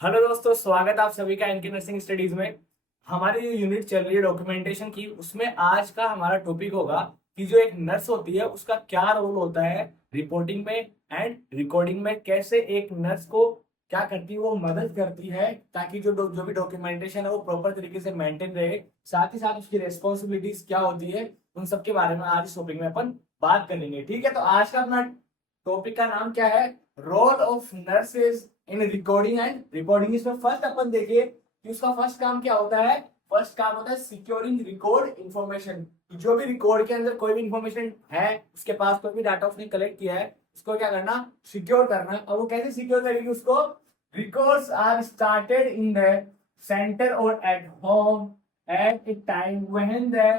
Hello दोस्तों, स्वागत है आप सभी का इनके नर्सिंग स्टडीज में। हमारी जो यूनिट चल रही है डॉक्यूमेंटेशन की, उसमें आज का हमारा टॉपिक होगा कि जो एक नर्स होती है उसका क्या रोल होता है रिपोर्टिंग में एंड रिकॉर्डिंग में। कैसे एक नर्स को क्या करती है, वो मदद करती है ताकि जो भी डॉक्यूमेंटेशन है वो प्रॉपर तरीके से मेंटेन रहे। साथ ही साथ उसकी रेस्पॉन्सिबिलिटीज क्या होती है, उन सब के बारे में आज इस टॉपिक में अपन बात करेंगे। ठीक है, तो आज का अपना टॉपिक का नाम क्या है? Role of nurses in recording and recording. इसमें फर्स्ट अपन देखिए कि उसका फर्स्ट काम क्या होता है। फर्स्ट काम होता है सिक्योरिंग रिकॉर्ड इंफॉर्मेशन। जो भी रिकॉर्ड के अंदर कोई भी इंफॉर्मेशन है, उसके पास कोई भी डाटा उसने कलेक्ट किया है, उसको क्या करना, सिक्योर करना। और वो कैसे सिक्योर करेगी उसको? Records are started in the centre और at home at a time when the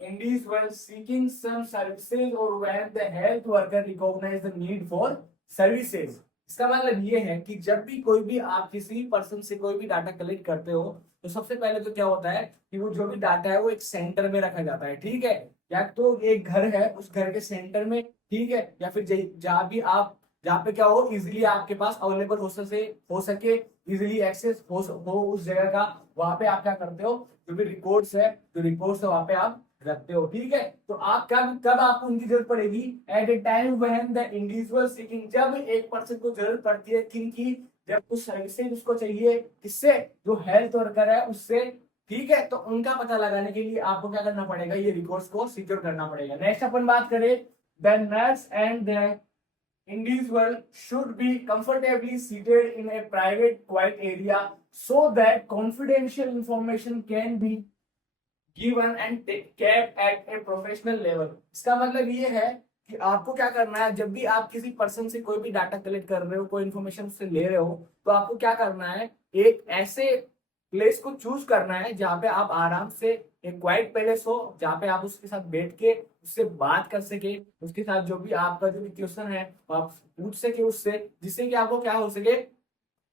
individual seeking some services or when the health worker recognize the need for services। इसका मतलब ये है कि जब भी कोई भी आप किसी पर्सन से कोई भी डाटा कलेक्ट करते हो, तो सबसे पहले तो क्या होता है कि वो जो भी डाटा है वो एक सेंटर में रखा जाता है। ठीक है, या तो एक घर है, उस घर के सेंटर में, ठीक है, या फिर जहाँ भी आप, जहाँ पे क्या हो, इजिली आपके पास अवेलेबल हो सके इजिली एक्सेस हो उस जगह का, वहां पे आप क्या करते हो, जो भी रिकॉर्ड्स है, जो रिकॉर्ड्स है वहां पे आप रखते हो। ठीक है, तो आप कब कब आपको उनकी जरूरत पड़ेगी? At a time when the individual seeking, जब एक पर्सन को जरूरत पड़ती है किनकी, जब कुछ सर्विसेज उसको चाहिए, किससे? जो हेल्थ वर्कर है उससे। ठीक है, तो उनका पता लगाने के लिए आपको क्या करना पड़ेगा, ये रिकॉर्ड्स को सिक्योर करना पड़ेगा। नेक्स्ट अपन बात करें, the nurse and the individual should be comfortably seated in a private quiet area so that confidential information can be given and kept at a professional level। इसका मतलब ये है कि आपको क्या करना है, जब भी आप किसी पर्सन से कोई भी डाटा कलेक्ट कर रहे हो, कोई इन्फॉर्मेशन उससे ले रहे हो, तो आपको क्या करना है, एक ऐसे प्लेस को चूज करना है जहाँ पे आप आराम से, एक क्वाइट प्लेस हो जहाँ पे आप उसके साथ बैठ के उससे बात कर सके, उसके साथ जो भी आपका जो भी क्वेश्चन है वो आप पूछ सके उससे, जिससे कि आपको क्या हो सके,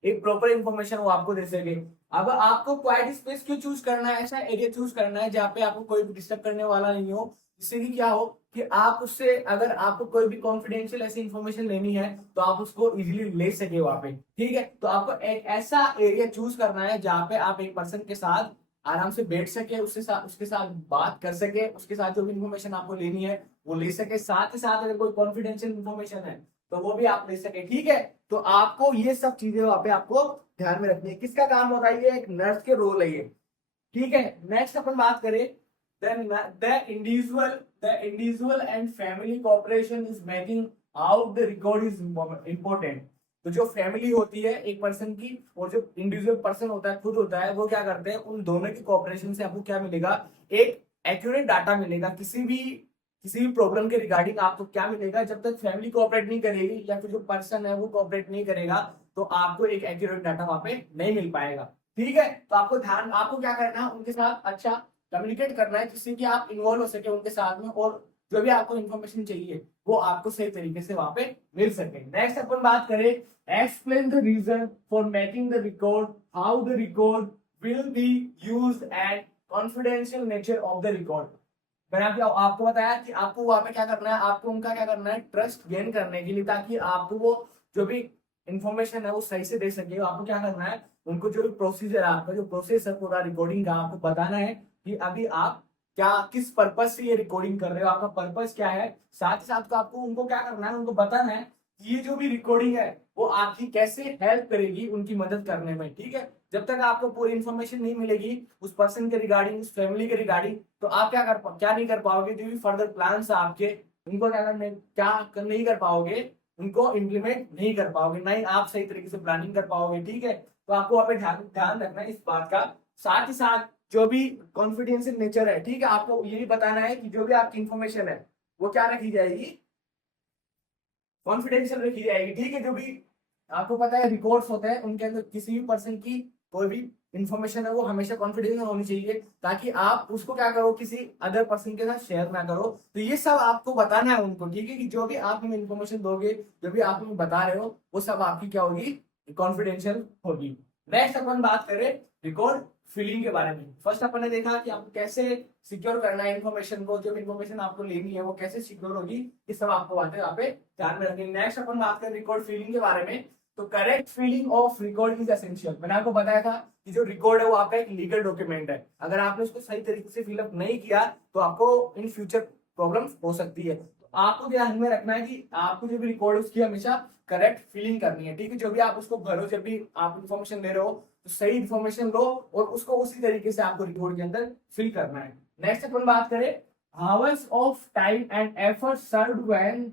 एक प्रॉपर इंफॉर्मेशन वो आपको दे सके। अब आपको क्वाइट स्पेस क्यों चूज करना है, ऐसा एरिया चूज करना है जहाँ पे आपको कोई भी डिस्टर्ब करने वाला नहीं हो, जिससे कि क्या हो कि आप उससे, अगर आपको कोई भी कॉन्फिडेंशियल ऐसी इंफॉर्मेशन लेनी है तो आप उसको इजीली ले सके वहां पे। ठीक है, तो आपको एक ऐसा एरिया चूज करना है जहाँ पे आप एक पर्सन के साथ आराम से बैठ सके, उसके साथ बात कर सके, उसके साथ जो भी इंफॉर्मेशन आपको लेनी है वो ले सके। साथ ही साथ अगर कोई कॉन्फिडेंशियल इंफॉर्मेशन है तो वो भी आप ले सके। ठीक है, तो आपको ये सब चीजें वहां पे आपको ध्यान में रखनी है। किसका काम होता है? ये एक नर्स के रोल है ये। ठीक है, नेक्स्ट अपन बात करें, then the individual and family cooperation is making out the record is important। तो जो फैमिली होती है एक पर्सन की, और जो इंडिविजुअल पर्सन होता है, खुद होता है, वो क्या करते हैं, उन दोनों की कोऑपरेशन से आपको क्या मिलेगा, एक एक्यूरेट डाटा मिलेगा। किसी भी प्रॉब्लम के रिगार्डिंग आपको क्या मिलेगा, जब तक फैमिली कोऑपरेट नहीं करेगी या फिर जो पर्सन है वो कोऑपरेट नहीं करेगा, तो आपको एक एक्यूरेट डाटा वहां पे नहीं मिल पाएगा। ठीक है, तो आपको क्या करना है, उनके साथ अच्छा कम्युनिकेट करना है, जिससे कि आप इन्वॉल्व हो सके उनके साथ में, और जो भी आपको इन्फॉर्मेशन चाहिए वो आपको सही तरीके से वहां पे मिल सके। नेक्स्ट अपन बात करें, explain the reason for making the record, how the record will be used and confidential nature of the record. मैंने आपको बताया कि आपको वहां पे क्या करना है, आपको उनका क्या करना है, ट्रस्ट गेन करने के लिए, ताकि आपको वो जो भी इंफॉर्मेशन है वो सही से दे सके। आपको क्या करना है, उनको जो भी प्रोसीजर है, आपका जो प्रोसेस है पूरा रिकॉर्डिंग का, आपको बताना है कि अभी आप क्या, किस पर्पज से ये रिकॉर्डिंग कर रहे हो, आपका पर्पज क्या है। साथ ही साथ आपको उनको क्या करना है, उनको बताना है कि ये जो भी रिकॉर्डिंग है वो आपकी कैसे हेल्प करेगी उनकी मदद करने में। ठीक है, जब तक आपको पूरी इन्फॉर्मेशन नहीं मिलेगी उस पर्सन के रिगार्डिंग, उस फैमिली के रिगार्डिंग, तो आप क्या नहीं कर पाओगे, जो भी फर्दर प्लान्स है आपके, उनको नहीं कर पाओगे, उनको इम्प्लीमेंट नहीं कर पाओगे, ना ही आप सही तरीके से प्लानिंग कर पाओगे। ठीक है, तो आपको वहां पे ध्यान ध्यान रखना है इस बात का। साथ ही साथ जो भी कॉन्फिडेंशियल नेचर है, ठीक है, आपको ये भी बताना है कि जो भी आपकी इंफॉर्मेशन है वो क्या रखी जाएगी, कॉन्फिडेंशियल रखी जाएगी। ठीक है, जो भी आपको पता है रिकॉर्ड्स होते हैं, उनके अंदर किसी भी पर्सन की कोई भी इंफॉर्मेशन है वो हमेशा कॉन्फिडेंशियल होनी चाहिए, ताकि आप उसको क्या करो, किसी अदर पर्सन के साथ शेयर ना करो। तो ये सब आपको बताना है उनको। ठीक है, कि जो भी आप हमें इंफॉर्मेशन दोगे, जो भी आप हमें बता रहे हो, वो सब आपकी क्या होगी, कॉन्फिडेंशियल होगी। नेक्स्ट अपन बात करें रिकॉर्ड फिलिंग के बारे में। फर्स्ट अपन ने देखा कि आपको कैसे सिक्योर करना है इन्फॉर्मेशन को, जो इन्फॉर्मेशन आपको लेनी है वो कैसे सिक्योर होगी, ये सब आपको बातें यहाँ पे ध्यान में रखनी। नेक्स्ट अपन बात करें रिकॉर्ड फिलिंग के बारे में। तो correct filing of record is essential. मैंने आपको बताया था कि जो रिकॉर्ड है वो आपका एक लीगल डॉक्यूमेंट है, अगर आपने उसको सही तरीके से फिलअप नहीं किया तो आपको इन फ्यूचर प्रॉब्लम हो सकती है। तो आपको ध्यान में रखना है कि आपको जो भी रिकॉर्ड है उसकी हमेशा करेक्ट फिलिंग करनी है, ठीक है। जो भी आप उसको भरो, जब भी आप इन्फॉर्मेशन दे रहे हो तो सही इन्फॉर्मेशन लो और उसको उसी तरीके से आपको रिकॉर्ड के अंदर फिल करना है। नेक्स्ट अपन बात करें, hours of time and effort served when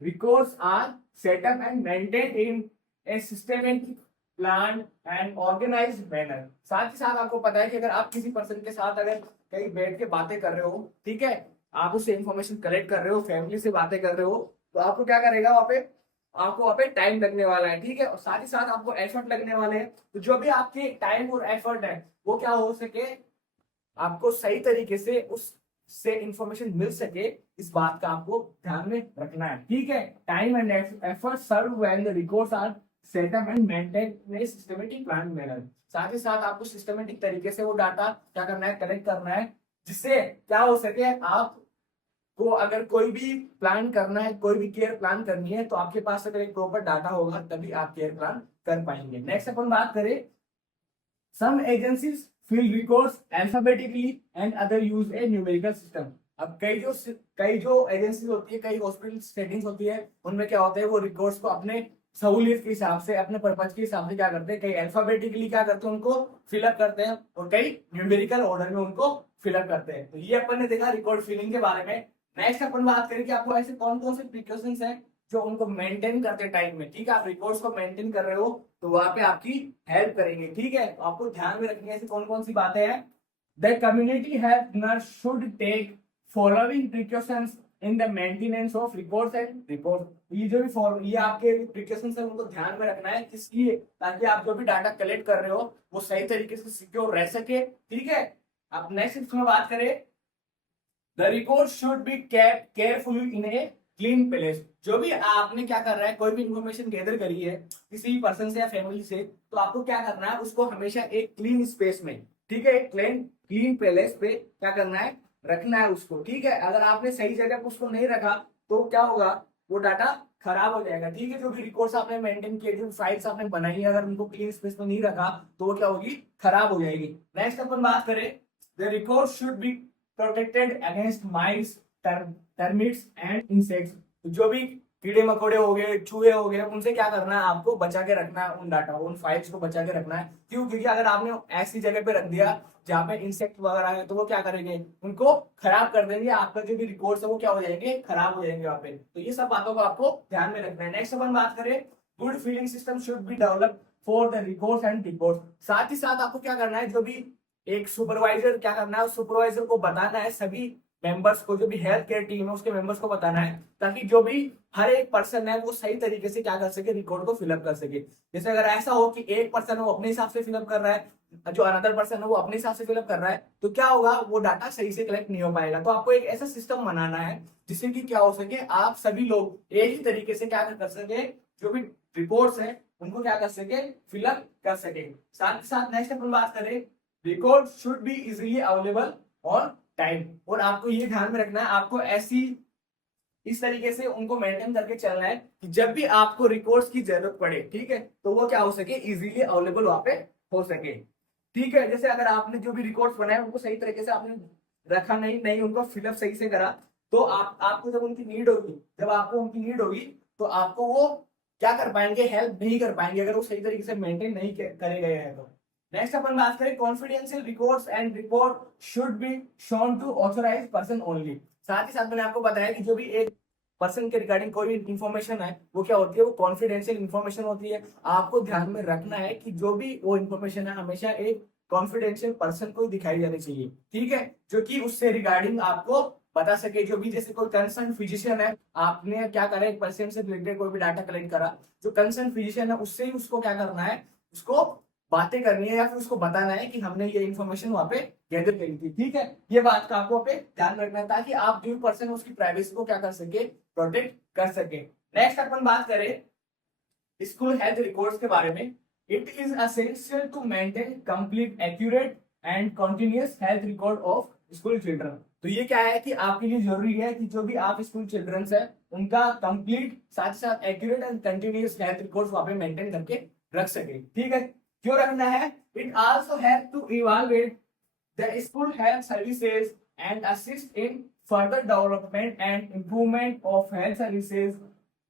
records are set up and maintained in a systematic planned and organized manner। साथ ही साथ आपको पता है कि अगर आप किसी पर्सन के साथ अगर कहीं बैठ के बातें कर रहे हो, ठीक है, आप उससे इंफॉर्मेशन कलेक्ट कर रहे हो, फैमिली से बातें कर रहे हो, तो आपको क्या करेगा वहाँ पे, आपको वहाँ पे टाइम लगने वाला है, ठीक है, और साथ ही साथ आपको एफर्ट लगने वाले हैं। तो जो भी आपके टाइम और एफर्ट है वो क्या हो सके, आपको सही तरीके से उस से इंफॉर्मेशन मिल सके, इस बात का आपको ध्यान में रखना है, ठीक है। Time and effort serve when the records are set up and maintain in systematic plan manner. साथ ही साथ आपको सिस्टमैटिक तरीके से वो डाटा क्या करना है, कलेक्ट करना है, जिससे क्या हो सके, आप को अगर कोई भी प्लान करना है, कोई भी केयर प्लान करनी है, तो आपके पास अगर एक प्रॉपर डाटा होगा तभी आप केयर प्लान कर पाएंगे। नेक्स्ट अपन बात करें, some agencies fill records alphabetically and other use a numerical system। अब कई जो एजेंसीज होती है, कई हॉस्पिटल सेटिंग्स होती है, उनमें क्या होता है, वो रिकॉर्ड्स को अपने सहूलियत के हिसाब से, अपने पर्पज के हिसाब से क्या करते हैं, कई अल्फाबेटिकली क्या करते हैं, उनको फिलअप करते हैं, और कई न्यूमेरिकल ऑर्डर में उनको फिलअप करते हैं। तो ये अपन ने देखा रिकॉर्ड फिलिंग के बारे में। नेक्स्ट अपन बात करें कि आपको ऐसे कौन कौन से प्रिकॉशंस हैं जो उनको मेंटेन करते टाइम में, ठीक है, आप रिकॉर्ड्स को मेंटेन कर रहे हो तो वहां पे आपकी हेल्प करेंगे, ठीक है। तो आपको ध्यान में रखनी है ऐसी कौन कौन सी बातें हैं। The community health nurse should take following precautions in the maintenance of records and report. ये जो भी ये आपके प्रिकॉशंस है उनको ध्यान में रखना है, किसकी, ताकि आप जो भी डाटा कलेक्ट कर रहे हो वो सही तरीके से सिक्योर रह सके, ठीक है। अब नेक्स्ट इसमें बात करें, the record should be kept carefully in a clean place. जो भी आपने क्या कर रहा है, कोई भी इंफॉर्मेशन गैदर करी है किसी भी पर्सन से या फैमिली से, तो आपको क्या करना है, उसको हमेशा एक क्लीन स्पेस में, ठीक है, एक क्लीन प्लेस पे क्या करना है, रखना है उसको, ठीक है। अगर आपने सही जगह पे उसको नहीं रखा तो क्या होगा, वो डाटा खराब हो जाएगा, ठीक है। जो भी रिकॉर्ड्स आपने मेंटेन किए, जो फाइल्स आपने बनाई है, अगर उनको क्लीन स्पेस में नहीं रखा तो वो क्या होगी, खराब हो जाएगी। नेक्स्ट अपन बात करें, the record should be protected against mice, termites and insects. जो भी कीड़े मकोड़े हो गए, चूहे हो गए, उनसे क्या करना है, आपको बचा के रखना है, उन डाटा, उन फाइल्स को बचा के रखना है। क्यों, क्योंकि अगर आपने ऐसी जगह पे रख दिया जहाँ पे इंसेक्ट वगैरह है, तो वो क्या करेंगे, उनको खराब कर देंगे, आपका जो भी रिकॉर्ड्स है वो क्या हो जाएंगे, खराब हो जाएंगे वहाँ पे। तो ये सब बातों को आपको ध्यान में रखना है। नेक्स्ट अपन बात करें, good feeling system should be develop for the records and reports. साथ ही साथ आपको क्या करना है, जो भी एक सुपरवाइजर क्या करना है, उस सुपरवाइजर को बताना है, सभी मेंबर्स को, जो भी हेल्थ केयर टीम है उसके मेंबर्स को बताना है, ताकि जो भी हर एक पर्सन है वो सही तरीके से क्या कर सके, रिकॉर्ड को फिलअप कर सके। जैसे अगर ऐसा हो कि एक पर्सन है वो अपने हिसाब से फिलअप कर रहा है, जो अनदर पर्सन है वो अपने हिसाब से फिलअप कर रहा है, तो क्या होगा, वो डाटा सही से कलेक्ट नहीं हो पाएगा। तो आपको एक ऐसा सिस्टम बनाना है जिससे कि क्या हो सके, आप सभी लोग एक ही तरीके से क्या कर सके, जो भी रिपोर्ट्स है उनको क्या कर सके, फिलअप कर सके। साथ ही साथ नेक्स्ट अपन बात करें, record should be easily available on time. और आपको ये ध्यान में रखना है, आपको ऐसी इस तरीके से उनको मेंटेन करके चलना है कि जब भी आपको रिकॉर्ड्स की जरूरत पड़े, ठीक है, तो वो क्या हो सके, इजीली अवेलेबल वहां पे हो सके, ठीक है। जैसे अगर आपने जो भी रिकॉर्ड्स बनाए उनको सही तरीके से आपने रखा नहीं नहीं उनको फिलअप सही से करा, तो आपको जब उनकी नीड होगी, जब आपको उनकी नीड होगी, तो आपको वो क्या कर पाएंगे, हेल्प नहीं कर पाएंगे, अगर वो सही तरीके से मेंटेन नहीं करे गए हैं तो। नेक्स्ट अपन बात करें, confidential records and report should be shown to authorised person only. साथ ही साथ मैंने आपको बताया कि जो भी एक पर्सन के रिगार्डिंग कोई भी इंफॉर्मेशन है वो क्या होती है, वो कॉन्फिडेंशियल इंफॉर्मेशन होती है। आपको ध्यान में रखना है कि जो भी वो इंफॉर्मेशन है हमेशा एक कॉन्फिडेंशियल पर्सन को दिखाई जानी चाहिए, ठीक है, जो कि उससे रिगार्डिंग आपको बता सके। जो भी जैसे कोई कंसर्न फिजिशियन है, आपने क्या करा, एक पेशेंट से रिलेटेड कोई भी डाटा कलेक्ट करा, जो कंसर्न फिजिशियन है उससे ही उसको क्या करना है, उसको बातें करनी है या फिर उसको बताना है कि हमने ये इन्फॉर्मेशन वहां पे गैदर करी थी, ठीक है। ये बात का आपको पे ध्यान रखना है ताकि आप जो पर्सन उसकी प्राइवेसी को क्या कर सके, प्रोटेक्ट कर सके। नेक्स्ट अपन बात करें स्कूल हेल्थ रिकॉर्ड्स के बारे में। It is essential to maintain complete, accurate and continuous health record of school children. तो ये क्या है कि आपके लिए जरूरी है कि जो भी आप स्कूल चिल्ड्रंस है उनका कंप्लीट साथ ही साथ accurate and continuous health records वहां पे मेंटेन करके रख सके। ठीक है, क्यों रखना है? It also have to evaluate the school health services and assist in further development and improvement of health services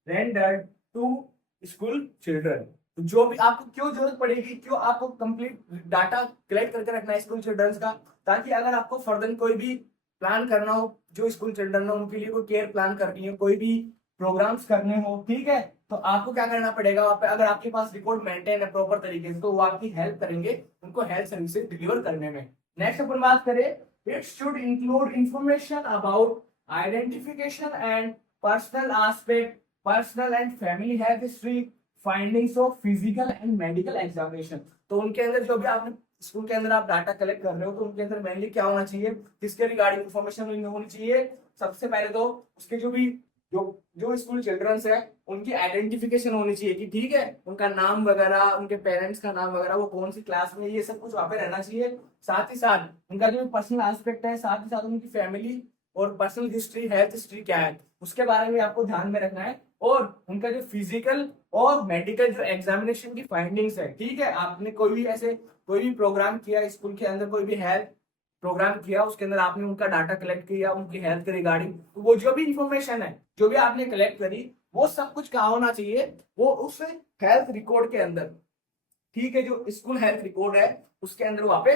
rendered to school children. तो जो भी आपको क्यों जरूरत पड़ेगी, क्यों आपको कंप्लीट डाटा कलेक्ट करके रखना है स्कूल चिल्ड्रंस का, ताकि अगर आपको फर्दर कोई भी प्लान करना हो, जो स्कूल चिल्ड्रन हो उनके लिए कोई केयर प्लान करनी हो, कोई भी प्रोग्राम्स करने हो, ठीक है, तो आपको क्या करना पड़ेगा वहां पे, अगर आपके पास रिकॉर्ड मेंटेन है प्रॉपर तरीके से, तो वो आपकी हेल्प करेंगे उनको हेल्थ सर्विसेज डिलीवर करने में। नेक्स्ट अपन बात करें, it should include information about identification and personal aspect, personal and family health history, findings of physical and medical examination. तो उनके अंदर जो भी आपने स्कूल के अंदर आप डाटा कलेक्ट कर रहे हो, तो उनके अंदर मेनली क्या होना चाहिए, किसके रिगार्डिंग इंफॉर्मेशन होनी चाहिए? सबसे पहले तो उसके जो भी जो जो स्कूल चिल्ड्रंस है उनकी आइडेंटिफिकेशन होनी चाहिए कि ठीक है, उनका नाम वगैरह, उनके पेरेंट्स का नाम वगैरह, वो कौन सी क्लास में, ये सब कुछ वहां पे रहना चाहिए। साथ ही साथ उनका जो पर्सनल एस्पेक्ट है, साथ ही साथ उनकी फैमिली और पर्सनल हिस्ट्री, हेल्थ हिस्ट्री क्या है, उसके बारे में आपको ध्यान में रखना है। और उनका जो फिजिकल और मेडिकल जो एग्जामिनेशन की फाइंडिंग्स है, ठीक है, आपने कोई भी ऐसे कोई भी प्रोग्राम किया स्कूल के अंदर, कोई भी हेल्थ प्रोग्राम किया, उसके अंदर आपने उनका डाटा कलेक्ट किया उनकी हेल्थ के रिगार्डिंग, तो वो जो भी इंफॉर्मेशन है जो भी आपने कलेक्ट करी, वो सब कुछ कहाँ होना चाहिए? वो उस हेल्थ रिकॉर्ड के अंदर, ठीक है, जो स्कूल हेल्थ रिकॉर्ड है उसके अंदर वहां पे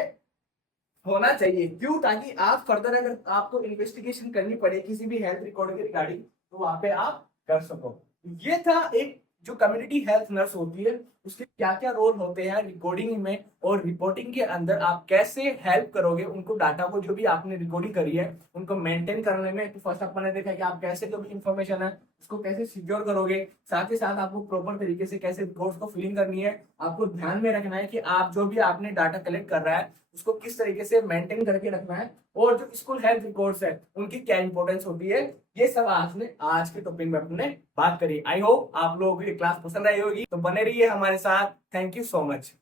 होना चाहिए। क्यों? ताकि आप फर्दर अगर आपको इन्वेस्टिगेशन करनी पड़े किसी भी हेल्थ रिकॉर्ड के रिगार्डिंग, तो वहां पे आप कर सको। ये था एक जो कम्युनिटी हेल्थ नर्स होती है उसके क्या क्या रोल होते हैं रिकॉर्डिंग में, और रिपोर्टिंग के अंदर आप कैसे हेल्प करोगे उनको, डाटा को जो भी आपने रिकॉर्डिंग करी है उनको मेंटेन करने में। तो फर्स्ट अपन ने देखा कि आप कैसे जो भी इंफॉर्मेशन है उसको कैसे सिक्योर करोगे, साथ ही साथ आपको प्रॉपर तरीके से कैसे रिकॉर्ड्स को फिलिंग करनी है। आपको ध्यान में रखना है कि आप जो भी आपने डाटा कलेक्ट कर रहा है उसको किस तरीके से मेंटेन करके रखना है, और जो स्कूल हेल्थ रिकॉर्ड्स है उनकी क्या इंपॉर्टेंस होती है। ये सब आज के टॉपिक में अपने बात करी। आई होप आप लोगों को ये क्लास पसंद आई होगी, तो बने रहिए हमारे साथ। Thank you so much.